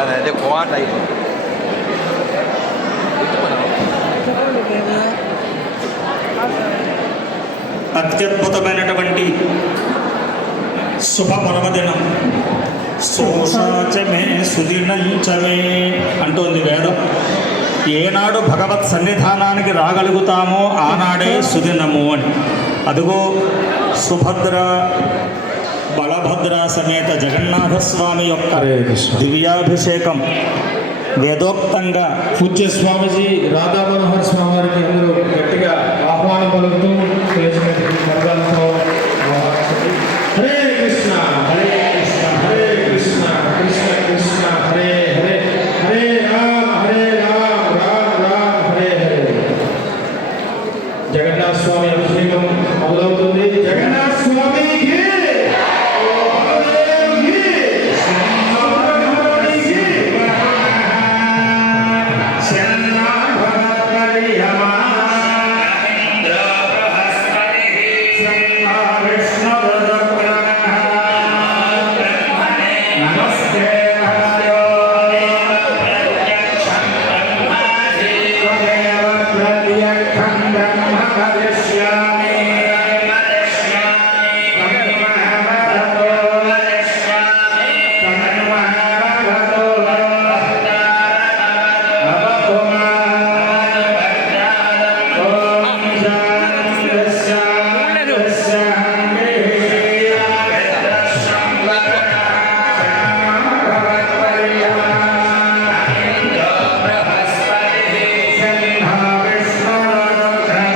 అదే కోట అయిపోతుంది. అత్యద్భుతమైనటువంటి శుభ పర్వదినం. సోషాచమే సుదినంచమే అంటోంది వేదం. ఏనాడు భగవత్ సన్నిధానానికి రాగలుగుతామో ఆనాడే సుదినము అని. అదిగో సుభద్ర బలభద్ర సమేత జగన్నాథస్వామి యొక్క దివ్యాభిషేకం వేదోక్తంగా పూజ్య స్వామిజీ రాధా మనోహర్ స్వామి వారికి అందరూ గట్టిగా ఆహ్వానం పలుకుతూ హరే కృష్ణ హరే కృష్ణ హరే కృష్ణ కృష్ణ కృష్ణ హరే హరే హరే రామ రామ రామ హరే హరే. జగన్నాథ స్వామి అభిషేకం మొదలవుతుంది. జగన్నాథ స్వామికి నమస్తే